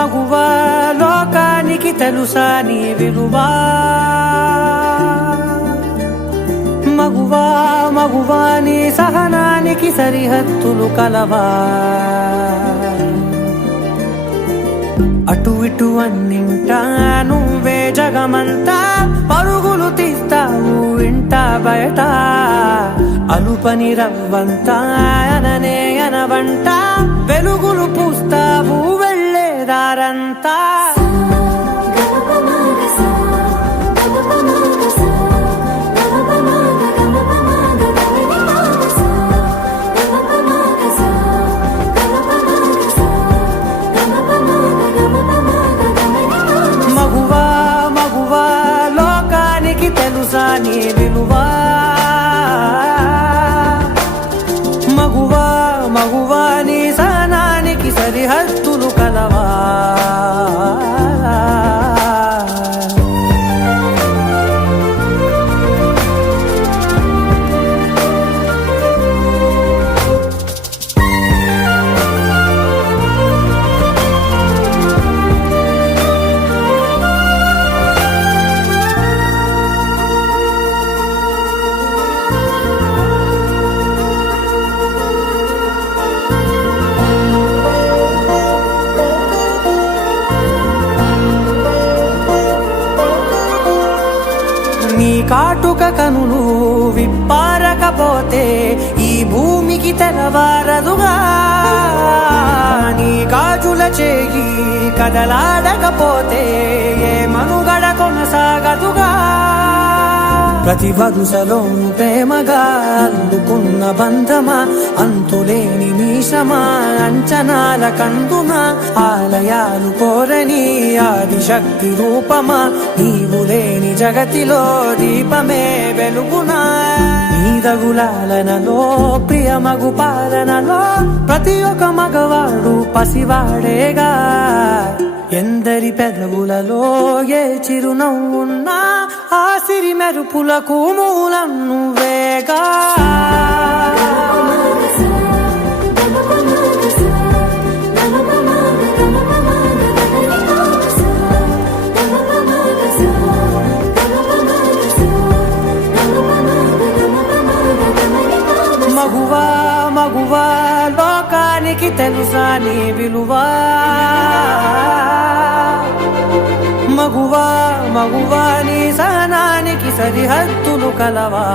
మగువా లోకానికి తెలుసా నీ విలువా మగువా మగువా నీ సహనానికి సరిహద్దులు కలవా అటు ఇటు అన్నింటా నువ్వే జగమంతా పరుగులు తీస్తావు ఇంట బయట అలుపని రవ్వంతా అననే అనవంట వెలుగులు పూస్తావు వెళ్ళేదారంతా మగువా మగువా లోకానికి తెలుసా నీ విలువా మగువా మగువా నీ సహనానికి సరిహద్దులు కలవా నీ కాటుక కనులు విప్పారకపోతే ఈ భూమికి తెలవారదుగా నీ గాజుల చేయి కదలాడకపోతే ఏ మనుగడ కొనసాగదుగా ప్రతి వరుసలోను ప్రేమగా అందుకున్న బంధమా అంతులేని మీషమా అంచనాల కందుమా ఆలయాలు కోరని ఆదిశక్తి రూపమా నీవు లేని జగతిలో దీపమే వెలుగునా నీదగులాలనలో ప్రియమగు పాలనలో ప్రతి ఒక్క మగవాడు పసివాడేగా ఎందరి పెదవులలో ఏ చిరునవ్వున్నా ఆ సిరి మెరుపులకు మూలం నువ్వేగా మగువా మగువా లోకానికి తెలుసా నీ విలువా మగువా మగువా నీ సహనానికి సరిహద్దులు కలవా